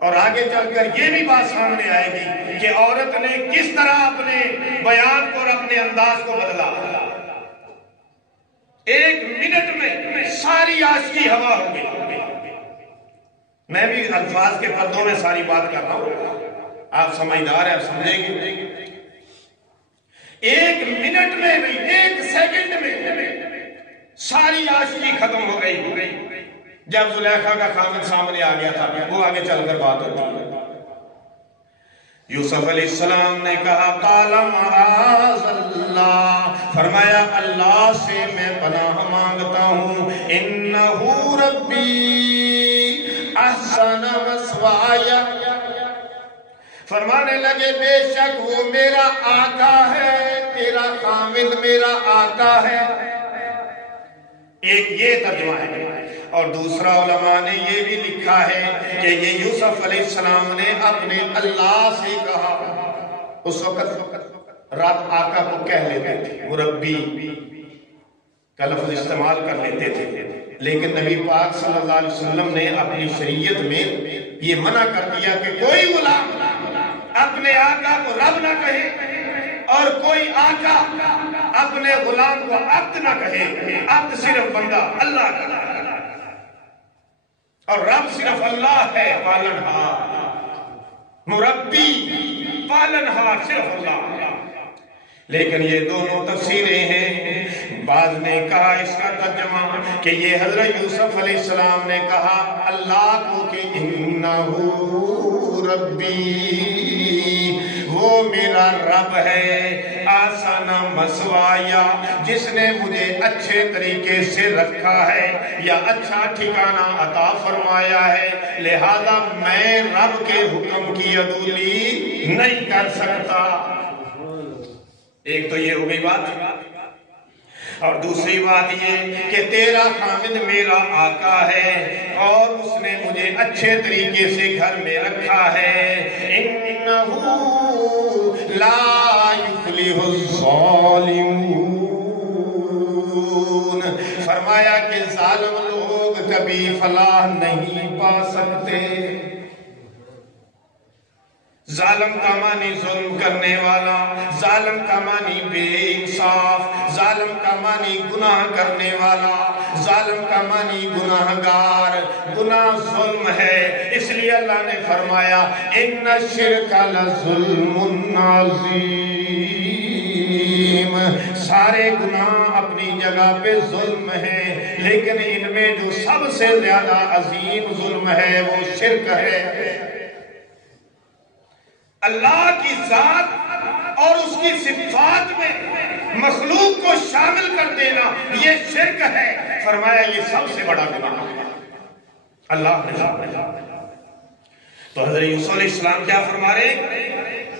اور آگے چل کر یہ بھی بات سامنے آئے گی کہ عورت نے کس طرح اپنے بیان کو اور اپنے انداز کو بدلا. 1 منٹ میں ساری عاشقی ہوا ہو گئی. میں بھی الفاظ کے پردوں میں ساری بات کر رہا ہوں، آپ سمجھدار ہیں، آپ سمجھیں گے. 1 منٹ میں نہیں، 1 سیکنڈ میں ساری عاشقی ختم ہو گئی. جب زلیخا کا خامد سامنے آ گیا تھا، وہ آگے چل کر بات ہوتی ہے. یوسف علیہ السلام نے کہا قال معاذ اللہ، فرمایا اللہ سے میں پناہ مانگتا ہوں، انہو ربی احسن مثوایا، فرمانے لگے بے شک وہ میرا آقا ہے، تیرا خامد میرا آقا ہے. ایک یہ ترجمہ ہے، اور دوسرا علماء نے یہ بھی لکھا ہے کہ یہ یوسف علیہ السلام نے اپنے اللہ سے کہا. اس وقت رب آقا کو کہہ لیتے تھے، مربی کا لفظ استعمال کر لیتے تھے، لیکن نبی پاک صلی اللہ علیہ وسلم نے اپنی شریعت میں یہ منع کر دیا کہ کوئی غلام اپنے آقا کو رب نہ کہے اور کوئی آقا اپنے غلام کو عبد نہ کہے. عبد صرف بندہ اللہ کا، اور رب صرف اللہ ہے پالنہار. مربی پالنہار صرف اللہ ہے. لیکن یہ دونوں تفسیریں ہیں. بعض نے کہا اس کا ترجمہ کہ یہ حضرت یوسف علیہ السلام نے کہا اللہ کو کہ انہو ربی، وہ میرا رب ہے، آسان مسوایا، جس نے مجھے اچھے طریقے سے رکھا ہے یا اچھا ٹھکانہ عطا فرمایا ہے، لہذا میں رب کے حکم کی عدولی نہیں کر سکتا. ایک تو یہ ہو گئی بات، اور دوسری بات یہ کہ تیرا خامد میرا آقا ہے اور اس نے مجھے اچھے طریقے سے گھر میں رکھا ہے. انہو لا یفلح الظالمون، فرمایا کہ ظالم لوگ کبھی فلاح نہیں پا سکتے. ظالم کا معنی ظلم کرنے والا، ظالم کا معنی بے انصاف، ظالم کا معنی گناہ کرنے والا، ظالم کا معنی گناہگار. گناہ ظلم ہے، اس لیے اللہ نے فرمایا ان الشرک لظلم عظیم. سارے گناہ اپنی جگہ پہ ظلم ہیں، لیکن ان میں جو سب سے زیادہ عظیم ظلم ہے وہ شرک ہے. اللہ کی ذات اور اس کی صفات میں مخلوق کو شامل کر دینا یہ شرک ہے. فرمایا یہ سب سے بڑا گناہ ہے. اللہ نے تو حضرت یوسف علیہ السلام کیا فرما رہے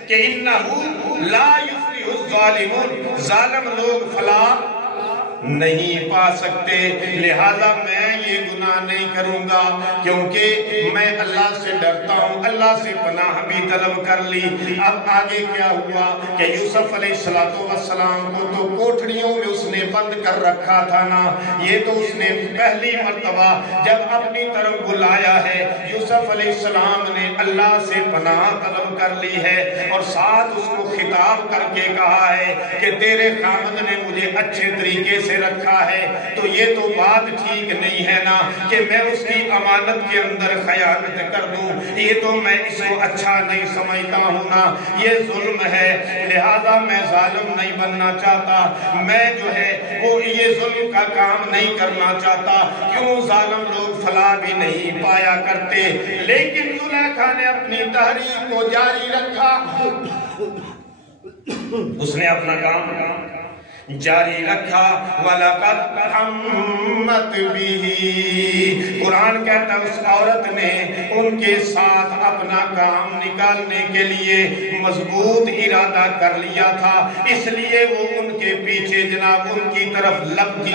کہ انہو لا یفلح الظالمون، ظالم لوگ فلاح نہیں پا سکتے، لہذا میں یہ گناہ نہیں کروں گا کیونکہ میں اللہ سے ڈرتا ہوں. اللہ سے پناہ بھی طلب کر لی. اب آگے کیا ہوا کہ یوسف علیہ السلام کو تو کوٹھڑیوں میں اس نے بند کر رکھا تھا نا. یہ تو اس نے پہلی مرتبہ جب اپنی طرف بلایا ہے، یوسف علیہ السلام نے اللہ سے پناہ طلب کر لی ہے اور ساتھ اس کو خطاب کر کے کہا ہے کہ تیرے خامد نے مجھے اچھے طریقے سے رکھا ہے، تو یہ تو بات ٹھیک نہیں ہے نا کہ میں اس کی امانت کے اندر خیانت کر دوں. یہ تو میں اس کو اچھا نہیں سمجھتا ہوں نا، یہ ظلم ہے. لہذا میں ظالم نہیں بننا چاہتا، میں جو ہے وہ یہ ظلم کا کام نہیں کرنا چاہتا. کیوں ظالم لوگ فلاح بھی نہیں پایا کرتے. لیکن زلیخا نے اپنی تحریک کو جاری رکھا، اس نے اپنا کام جاری رکھا. وَلَقَدْ حَمَّتْ بِهِ، قرآن کہتا ہے اس عورت نے ان کے ساتھ اپنا کام نکالنے کے لیے مضبوط ارادہ کر لیا تھا، اس لیے وہ ان کے پیچھے جناب ان کی طرف لپکی.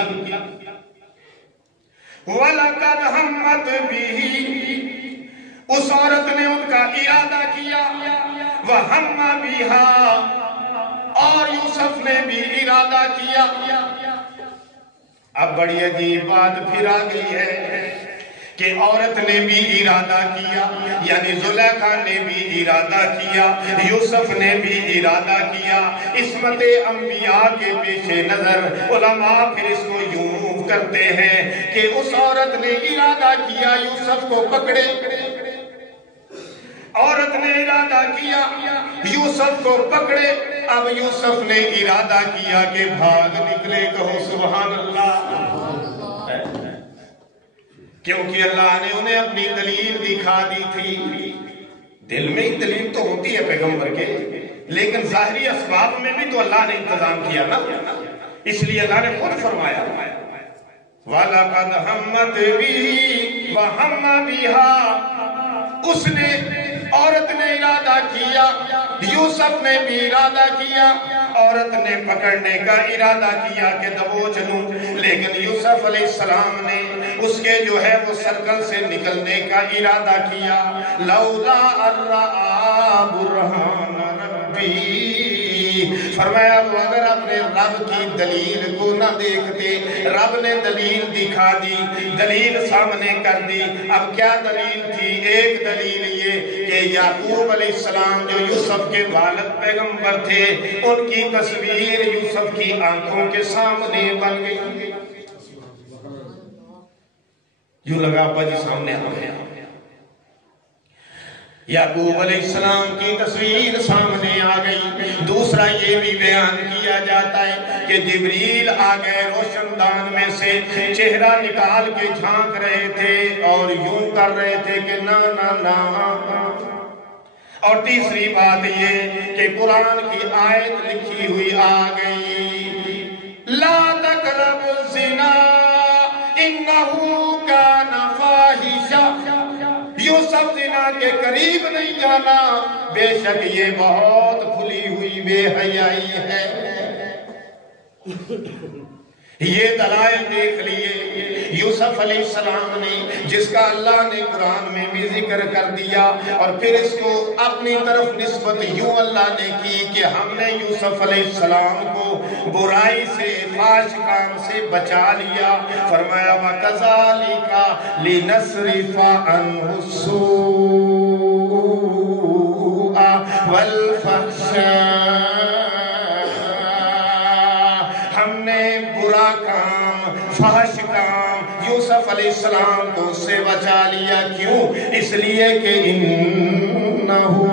وَلَقَدْ حَمَّتْ بِهِ، اس عورت نے ان کا ارادہ کیا. وَحَمَّ بِهَا، اور یوسف نے بھی ارادہ کیا. اب بڑی عجیب بات پھر آ گئی ہے کہ عورت نے بھی ارادہ کیا، یعنی زلیخا نے بھی ارادہ کیا، یوسف نے بھی ارادہ کیا۔ عصمت انبیاء کے پیش نظر علماء پھر اس کو یوں کرتے ہیں کہ اس عورت نے ارادہ کیا یوسف کو پکڑے، عورت نے ارادہ کیا یوسف کو پکڑے، اب یوسف نے ارادہ کیا کہ بھاگ نکلے، کہو سبحان اللہ۔ کیونکہ اللہ نے انہیں اپنی دلیل دکھا دی تھی۔ دل میں ہی دلیل تو ہوتی ہے پیغمبر کے، لیکن ظاہری اسباب میں بھی تو اللہ نے انتظام کیا نا، اس لیے اللہ نے خود فرمایا وَلَقَدْ هَمَّتْ بِهِ وَهَمَّ بِهَا، اس نے عورت نے ارادہ کیا، یوسف نے بھی ارادہ کیا، عورت نے پکڑنے کا ارادہ کیا کہ دبوچ لوں، لیکن یوسف علیہ السلام نے اس کے جو ہے وہ سرکل سے نکلنے کا ارادہ کیا۔ لولا الرآ برہان ربی، فرمایا وہ اگر اپنے رب کی دلیل کو نہ دیکھتے، رب نے دلیل دکھا دی، دلیل سامنے کر دی۔ اب کیا دلیل تھی؟ ایک دلیل یہ کہ یعقوب علیہ السلام جو یوسف کے والد پیغمبر تھے، ان کی تصویر یوسف کی آنکھوں کے سامنے بن گئی، یوں لگا ابا جی سامنے آ گیا، یعقوب علیہ السلام کی تصویر سامنے آ گئی۔ دوسرا یہ بھی بیان کیا جاتا ہے کہ جبریل آ گئے روشن دان میں سے، چہرہ نکال کے جھانک رہے تھے اور یوں کر رہے تھے کہ نا نا نا۔ اور تیسری بات یہ کہ قرآن کی آیت لکھی ہوئی آ گئی لا تقربوا الزنا انہو کان فاحشہ، یوسف زنا کے قریب نہیں جانا، بے شک یہ بہت کھلی ہوئی بے حیائی ہے۔ یہ دلائل دیکھ لیے یوسف علیہ السلام نے، جس کا اللہ نے قرآن میں بھی ذکر کر دیا، اور پھر اس کو اپنی طرف نسبت یوں اللہ نے کی کہ ہم نے یوسف علیہ السلام کو برائی سے، فاحش کام سے بچا لیا۔ فرمایا وَكَذَلِكَ لِنَصْرِفَ عَنْهُ السُّوءَ وَالْفَحْشَاءَ، ہم نے برا کام، فحش کام یوسف علیہ السلام کو سے بچا لیا۔ کیوں؟ اس لیے کہ انہو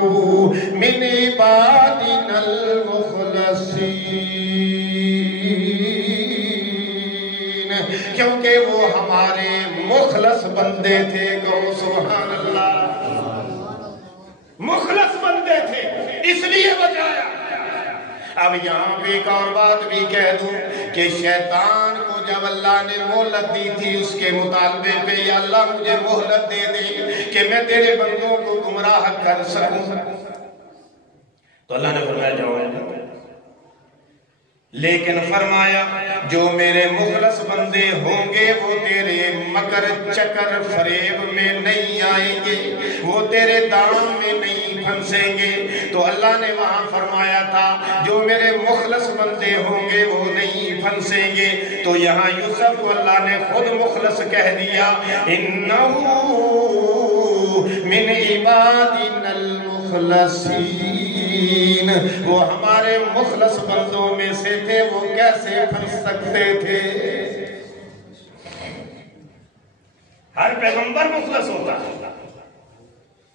من عبادنا المخلصین، کیونکہ وہ ہمارے مخلص بندے تھے، کہو سبحان اللہ، مخلص بندے تھے اس لیے بچایا۔ اب یہاں پہ ایک اور بات بھی کہہ دوں کہ شیطان کو جب اللہ نے مہلت دی تھی اس کے مطالبے پہ، یا اللہ مجھے مہلت دے دے کہ میں تیرے بندوں کو گمراہ کر سکوں، تو اللہ نے فرمایا جاؤ، لیکن فرمایا جو میرے مخلص بندے ہوں گے وہ تیرے مکر چکر فریب میں نہیں آئیں گے، وہ تیرے دام میں نہیں پھنسیں گے۔ تو اللہ نے وہاں فرمایا تھا جو میرے مخلص بندے ہوں گے وہ نہیں پھنسیں گے، تو یہاں یوسف کو اللہ نے خود مخلص کہہ دیا، انہو من عبادنا المخلصین، وہ ہمارے مخلص بندوں میں سے تھے، وہ کیسے پھنس سکتے تھے؟ ہر پیغمبر مخلص ہوتا ہے،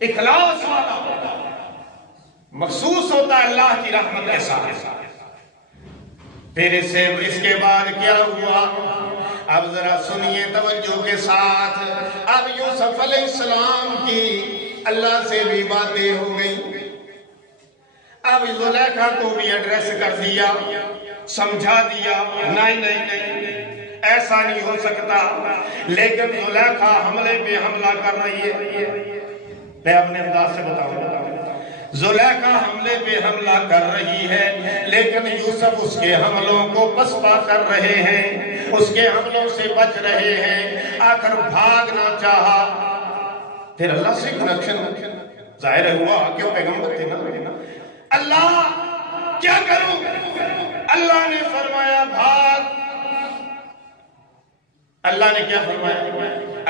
اخلاص والا ہوتا ہے، مخصوص ہوتا ہے اللہ کی رحمت کے ساتھ۔ پھر اس کے بعد کیا ہوا؟ اب ذرا سنیے توجہ کے ساتھ۔ اب یوسف علیہ السلام کی اللہ سے بھی باتیں ہو گئی، اب زلیخا کو بھی ایڈریس کر دیا، سمجھا دیا نہیں نہیں نہیں ایسا نہیں ہو سکتا، لیکن زلیخا حملے پہ حملہ کر رہی ہے۔ میں اپنے انداز سے بتاؤں، زلیخا حملے پہ حملہ کر رہی ہے، لیکن یوسف اس کے حملوں کو پسپا کر رہے ہیں، اس کے حملوں سے بچ رہے ہیں، آخر بھاگنا چاہا۔ پھر اللہ سے کنیکشن ظاہر ہوا کہ وہ پیغمبر تھے نا، اللہ کیا کروں؟ اللہ نے فرمایا بھاگ، اللہ نے کیا فرمایا؟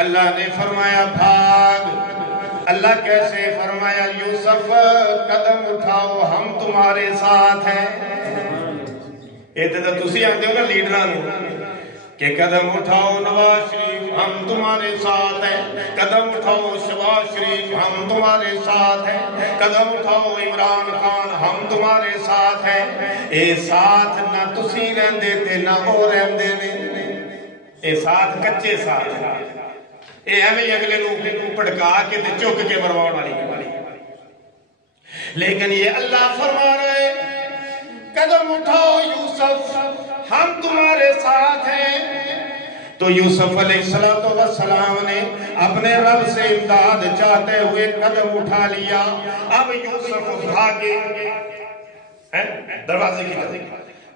اللہ نے فرمایا بھاگ۔ اللہ کیسے؟ فرمایا یوسف قدم اٹھاؤ ہم تمہارے ساتھ ہیں۔ تو تسی آتے ہو نا لیڈران کہ قدم اٹھاؤ نواز شریف ہم تمہارے ساتھ ہیں، قدم اٹھاؤ شہباز شریف ہم تمہارے ساتھ ہیں، قدم اٹھاؤ عمران خان ہم تمہارے ساتھ ہیں۔ اے ساتھ نہ تسی رہندے تے نہ او رہندے نے، اے ساتھ کچے ساتھ، اے ہمیں اگلے نو پڑکا کے تے چک کے مرواؤ والی۔ لیکن یہ اللہ فرما رہے قدم اٹھاؤ یوسف ہم تمہارے ساتھ ہیں۔ تو یوسف علیہ السلام نے اپنے رب سے امداد چاہتے ہوئے قدم اٹھا لیا۔ اب یوسف بھاگے دروازے کی طرف،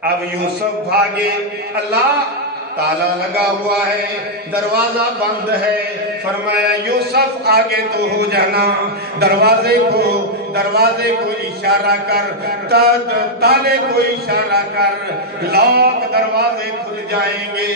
اب یوسف بھاگے، اللہ تالا لگا ہوا ہے، دروازہ بند ہے۔ فرمایا یوسف آگے تو ہو جانا، دروازے کو اشارہ کر، تالے کو اشارہ کر، لاکھ دروازے کھل جائیں گے۔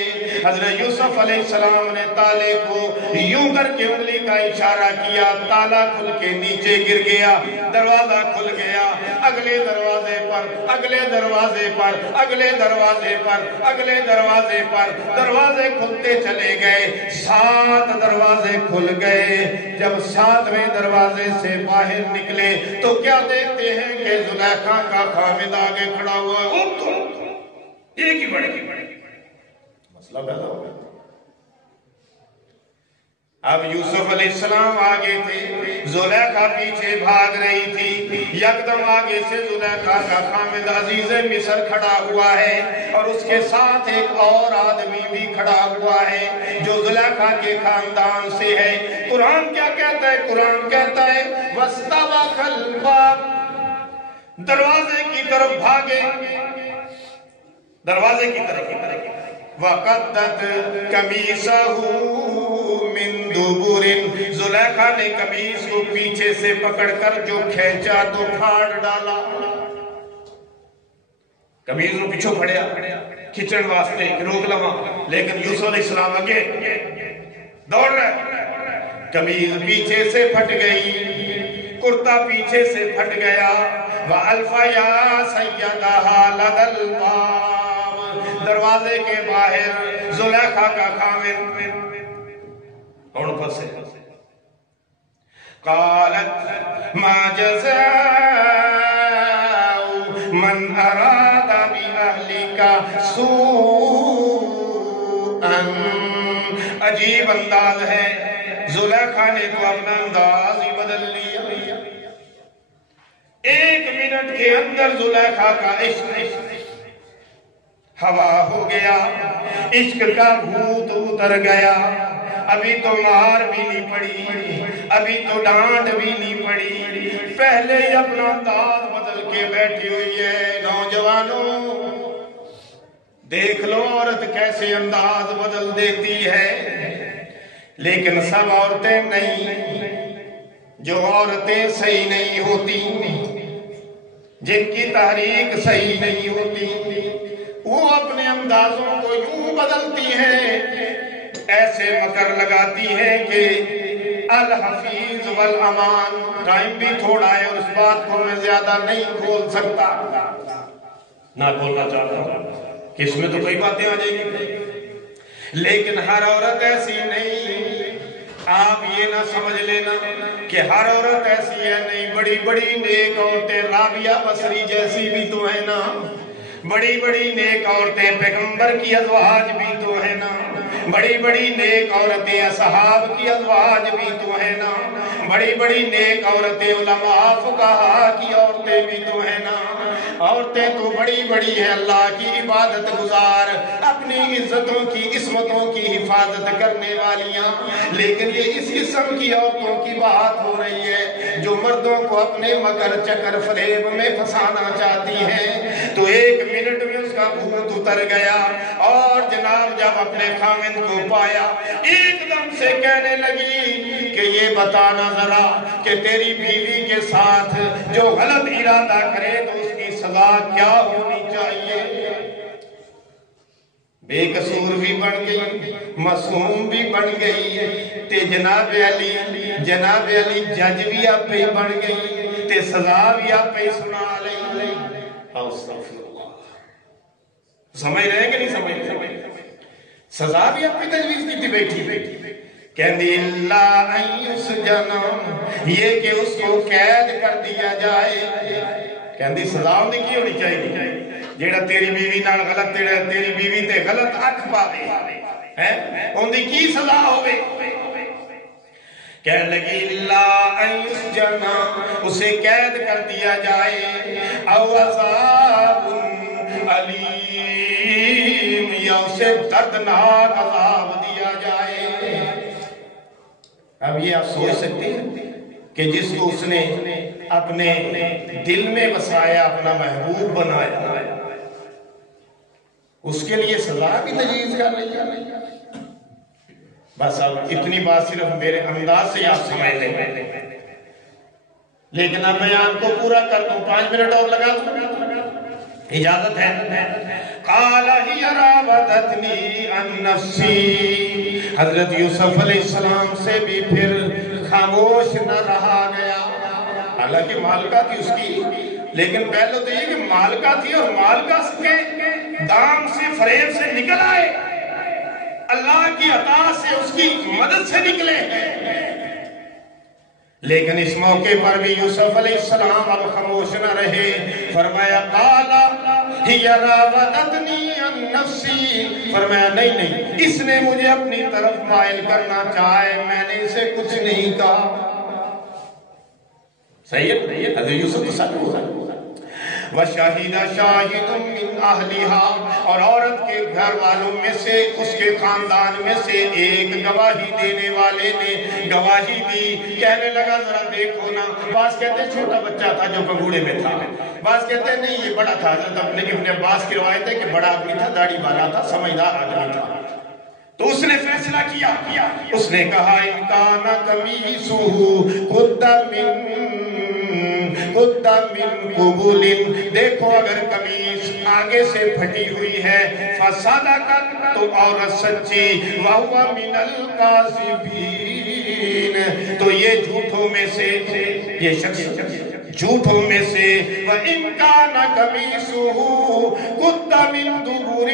حضرت یوسف علیہ السلام نے تالے کو یوں کر کے انگلی کا اشارہ کیا، تالا کھل کے نیچے گر گیا، دروازہ کھل گیا۔ اگلے دروازے پر، اگلے دروازے پر، اگلے دروازے پر، اگلے دروازے پر دروازے کھلتے چلے گئے، 7 دروازے کھل گئے۔ جب 7ویں دروازے سے باہر نکلے تو کیا دیکھتے ہیں کہ زلیخا کا خامد آگے کھڑا ہوا ہے۔ ایک ہی بڑے مسئلہ پیدا ہو گیا۔ اب یوسف علیہ السلام آگے تھے، زلیخا پیچھے بھاگ رہی تھی۔ یکدم آگے سے زلیخا کا خامد عزیز مصر کھڑا ہوا ہے اور اس کے ساتھ ایک اور آدمی بھی کھڑا ہوا ہے جو زلیخا کے خاندان سے ہے۔ قرآن کیا کہتا ہے؟ قرآن کہتا ہے وَاسْتَبَقَ الْبَابَ، دروازے کی طرف بھاگے، دروازے کی طرف۔ وَقَدَّتْ قَمِيصَهُ مِن دُبُرٍ، زلیخا نے قمیص کو پیچھے سے پکڑ کر جو کھینچا تو پھاڑ ڈالا۔ قمیص کو پیچھے پھڑیا کھچن واسطے کہ روک لوا، لیکن یوسف علیہ السلام آگے دوڑ رہے۔ قمیص پیچھے سے پھٹ گئی، کرتا پیچھے سے پھٹ گیا۔ وَأَلْفَ يَا سَيَّدَهَا لَدَى الْبَابِ، دروازے کے باہر زلیخا کا خامد اور اوپر سے قالت ما جزاء من اراد بأهلك سوءا، عجیب انداز ہے، زلیخا نے تو اپنا انداز ہی بدل لیا۔ 1 منٹ کے اندر زلیخا کا عشق ہوا ہو گیا، عشق کا بھوت اتر گیا۔ ابھی تو مار بھی نہیں پڑی، ابھی تو ڈانٹ بھی نہیں پڑی، پہلے ہی اپنا انداز بدل کے بیٹھی ہوئی ہے۔ نوجوانوں دیکھ لو عورت کیسے انداز بدل دیتی ہے، لیکن سب عورتیں نہیں۔ جو عورتیں صحیح نہیں ہوتی، جن کی تحریک صحیح نہیں ہوتی، وہ اپنے اندازوں کو یوں بدلتی ہیں، ایسے مکر لگاتی ہیں کہ الحفیظ والامان۔ ٹائم بھی تھوڑا ہے اور اس بات کو میں زیادہ نہیں کھول سکتا، نہ کھولنا چاہتا کہ اس میں تو کئی باتیں آ جائیں گی، لیکن ہر عورت ایسی نہیں۔ آپ یہ نہ سمجھ لینا کہ ہر عورت ایسی ہے، نہیں۔ بڑی بڑی نیک عورتیں رابعہ بصری جیسی بھی تو ہے نا، بڑی بڑی نیک عورتیں پیغمبر کی ازواج بھی تو ہے نا، بڑی بڑی نیک عورتیں اصحاب کی ازواج بھی تو ہے نا، بڑی بڑی نیک عورتیں علماء فقہاء کی عورتیں بھی تو ہے نا۔ عورتیں تو بڑی بڑی ہیں، اللہ کی عبادت گزار، اپنی عزتوں کی عصمتوں کی حفاظت کرنے والیاں، لیکن یہ اس قسم کی عورتوں کی بات ہو رہی ہے جو مردوں کو اپنے مکر چکر فریب میں پھنسانا چاہتی ہیں۔ تو 1 منٹ میں اس کا بھوت اتر گیا اور جناب جب اپنے خامد کو پایا ایک دم سے کہنے لگی کہ یہ بتانا ذرا کہ تیری بیوی کے ساتھ جو غلط ارادہ کرے تو اس کی سزا کیا ہونی چاہیے۔ بے قصور بھی بن گئی، معصوم بھی بن گئی، تے جناب علی جج بھی آپ ہی بن گئی، تے سزا بھی آپ ہی سنا لئی۔ استغفر اللہ، سمجھ رہے کہ نہیں سمجھ رہے؟ سزا بھی آپ ہی تجویز کی تھی بیٹھی، کہندی اللہ ان یسجنا، یہ کہ اس کو قید کر دیا جائے۔ کہندی سزا ہوندی کی ہونی چاہیے؟ جیڑا تیری بیوی نال غلط، تیری بیوی تے غلط اکھ پاوے ہیں ہوندی کی سزا ہوے؟ کہنے لگی اللہ ان یسجنا، اسے قید کر دیا جائے، او عذاب علیم، یا اسے دردناک عذاب دیا جائے۔ اب یہ آپ سوچ سکتے ہیں کہ جس کو اس نے اپنے دل میں بسایا، اپنا محبوب بنایا، اس کے لیے سزا بھی تجویز کر رہی ہے۔ بس اب اتنی بات صرف میرے انداز سے آپ سمجھ لیں، لیکن اب میں آپ کو پورا کر دوں، 5 منٹ اور لگا دوں، اجازت ہے؟ قال ہی راودتنی عن نفسی، حضرت یوسف علیہ السلام سے بھی پھر خاموش نہ رہا گیا۔ حالانکہ مالکہ تھی اس کی، لیکن پہلے تو یہ کہ مالکہ تھی اور مالکہ کے دام سے، فریب سے نکل آئے، اللہ کی عطا سے، اس کی مدد سے نکلے ہیں۔ لیکن اس موقع پر بھی یوسف علیہ السلام اب خاموش نہ رہے، فرمایا قال ہی راودتنی عن نفسی، فرمایا نہیں، اس نے مجھے اپنی طرف مائل کرنا چاہے، میں نے اسے کچھ نہیں کہا۔ صحیح ہے؟ حضرت یوسف تو سچ ہوا۔ وَشَهِدَ شَاهِدٌ مِّنْ أَهْلِهَا، اور عورت کے گھر والوں میں سے، اس کے خاندان میں سے ایک گواہی دینے والے نے گواہی دی۔ کہنے لگا ذرا دیکھو نا، بعض کہتے ہیں چھوٹا بچہ تھا جو پگوڑے میں تھا، بعض کہتے ہیں نہیں یہ بڑا تھا، لیکن ابن عباس کی روایت ہے کہ بڑا آدمی تھا، داڑھی والا تھا، سمجھدار آدمی تھا۔ تو اس نے فیصلہ کیا، اس نے کہا ان کان قمیصہ قد من قبل، دیکھو اگر قمیص آگے سے پھٹی ہوئی ہے، فصدقت، تو عورت سچی، وَهُوَ مِنَ الْقَاذِبِينَ، تو یہ جھوٹوں میں سے، یہ شخص جھوٹوں میں سے، وَإِن كَانَ قَمِيصُهُ قُدَّ مِن دُبُرٍ،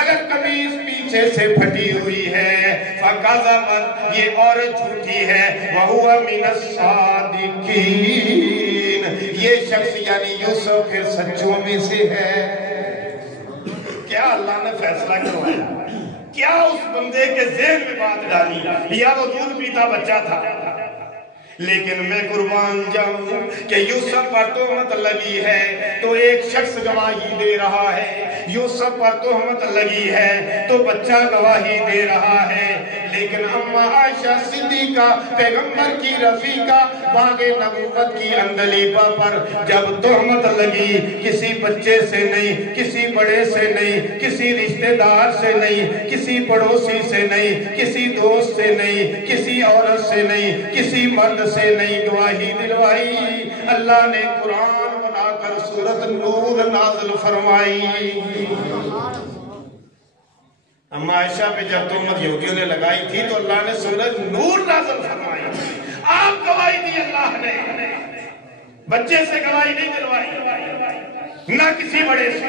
اگر قمیص پیچھے سے پھٹی ہوئی ہے، فَكَذَبَتْ، یہ عورت جھوٹی ہے، وَهُوَ مِنَ الصَّادِقِينَ، یہ شخص یعنی یوسف پھر سچوں میں سے ہے۔ کیا اللہ نے فیصلہ کروایا؟ کیا اس بندے کے ذہن میں بات ڈالی؟ یا وہ دودھ پیتا بچہ تھا، لیکن میں قربان جاؤں کہ یوسف پر تہمت لگی ہے تو ایک شخص گواہی دے رہا ہے، یوسف پر تہمت لگی ہے تو بچہ گواہی دے رہا ہے، لیکن اما عائشہ صدیقہ پیغمبر کی رفیقہ باغ نبوت کی اندلیبہ پر جب تہمت لگی، کسی بچے سے نہیں، کسی بڑے سے نہیں، کسی رشتہ دار سے نہیں، کسی پڑوسی سے نہیں، کسی دوست سے نہیں، کسی عورت سے نہیں، کسی مرد سے نہیں، گواہی دلوائی۔ اللہ نے قرآن بنا کر سورۃ نور نازل فرمائی۔ اما عائشہ پہ جب تہمت یہودیوں نے لگائی تھی تو اللہ نے سورۃ نور نازل فرمائی۔ آپ گواہی دی اللہ نے، بچے سے گواہی نہیں دلوائی، نہ کسی بڑے سے،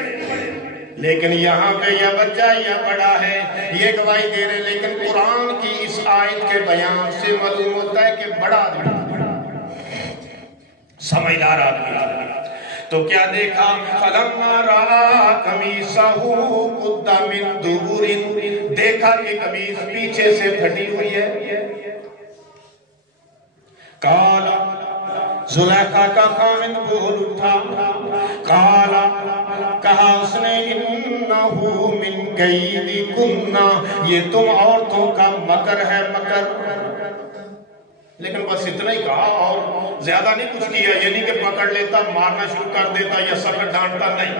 لیکن یہاں پہ یا بچہ یا بڑا ہے یہ گواہی دے رہے، لیکن قرآن کی اس آیت کے بیان سے معلوم ہوتا ہے کہ بڑا آدمی، سمجھدار آدمی۔ تو کیا دیکھا؟ فَلَمَّا رَآ قَمِيصَهُ قُدَّ مِن دُبُرٍ، دیکھا کہ قمیص پیچھے سے پھٹی ہوئی ہے۔ قَالَ، زلیخا کا خامد بول اٹھا، قَالَ، کہا اس نے، اِنَّهُ مِن كَيْدِكُنَّ، یہ تم عورتوں کا مکر ہے، مکر۔ لیکن بس اتنا ہی کہا اور زیادہ نہیں کچھ کیا، یہ نہیں کہ پکڑ لیتا، مارنا شروع کر دیتا یا سخت ڈانٹتا، نہیں،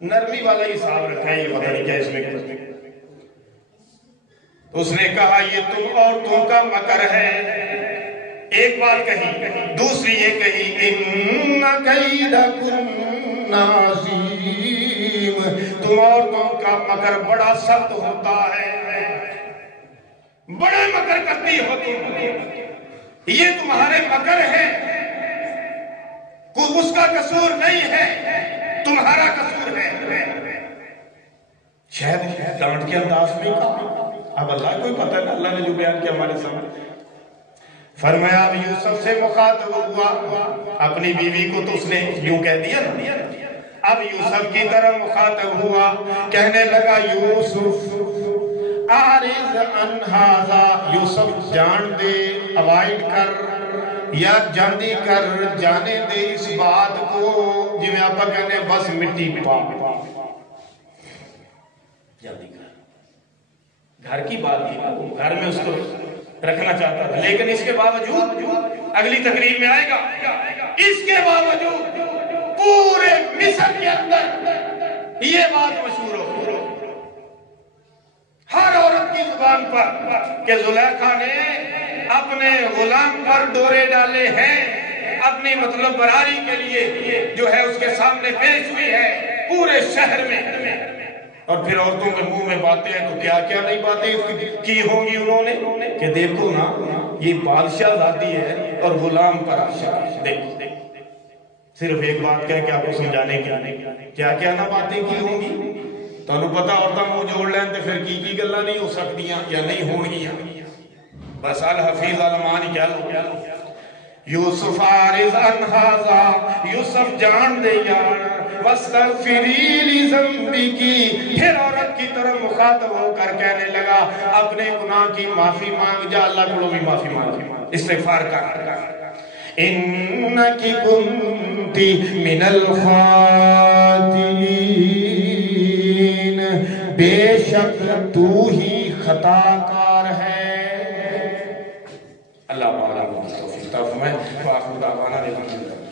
نرمی والا ہی حساب رکھا ہے، یہ پتہ نہیں کیا اس میں کچھ۔ تو اس نے کہا یہ تم عورتوں کا مکر ہے، ایک بات کہی، دوسری یہ کہی، اِنَّ كَيْدَكُنَّ عَظِيمٌ، تم عورتوں کا مکر بڑا سخت ہوتا ہے، بڑے مکر کرتی ہو تم، یہ تمہارے مکر ہے، اس کا قصور نہیں ہے، تمہارا قصور ہے۔ شاید ڈانٹ کے انداز میں کہا، اب اللہ کوئی پتہ نہیں، اللہ نے جو بیان کیا ہمارے سامنے۔ فرمایا اب یوسف سے مخاطب ہوا، اپنی بیوی کو تو اس نے یوں کہہ دیا نا، اب یوسف کی طرف مخاطب ہوا، کہنے لگا یوسف اعرض عن ھذا، یوسف جان دے، اوائڈ کر یا جاندی کر، جانے دے اس بات کو، جی میں آپ کہنے بس مٹی پا، جاندی کر، گھر کی بات کی، گھر میں اس کو رکھنا چاہتا تھا، لیکن اس کے باوجود اگلی تقریر میں آئے گا، اس کے باوجود پورے مصر کے اندر یہ بات مشہور ہو، ہر عورت کی زبان پر کہ زلیخا نے اپنے غلام پر ڈورے ڈالے ہیں، اپنی مطلب براری کے لیے جو ہے اس کے سامنے پیش ہوئی ہے پورے شہر میں، اور پھر عورتوں کے منہ میں باتیں ہیں تو کیا کیا نہیں باتیں کی ہوں گی انہوں نے کہ دیکھو نا یہ بادشاہ ذاتی ہے اور غلام پر عاشق ہے، دیکھو صرف ایک بات کہہ کے آپ کو سمجھانے کی، کیا کیا نہ باتیں کی ہوں گی، تو انہوں پتا عورتاں منہ جوڑ لیں تو پھر کی گلہ نہیں ہو سکتیاں یا نہیں ہونگیاں، بس الحفیظ علمان کیا لو، یوسف عارض عن ھذا، یوسف جان دے یار، واستغفری لذنبک، پھر عورت کی طرف مخاطب ہو کر کہنے لگا اپنے گناہ کی معافی مانگ جا، اللہ کو بھی معافی مانگ، استغفار کر، انکی کنتی من الخاطئین، بے شک تو ہی خطا کار ہے۔ اللہ تعالیٰ کو توفیق عطا فرمائے، وآخر دعوانا الحمدللہ۔